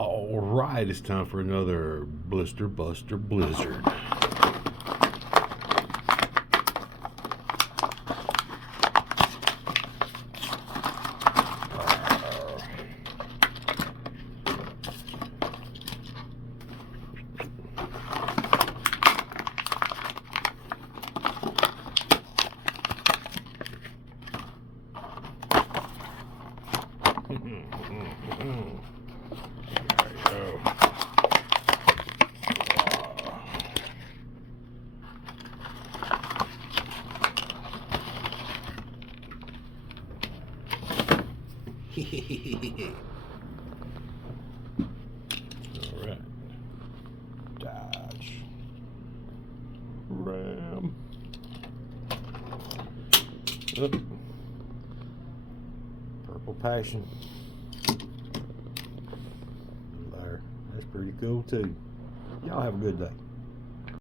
All right, it's time for another Blister Buster Blizzard. All right. Dodge. Ram. Up. Purple Passion. There. That's pretty cool too. Y'all have a good day.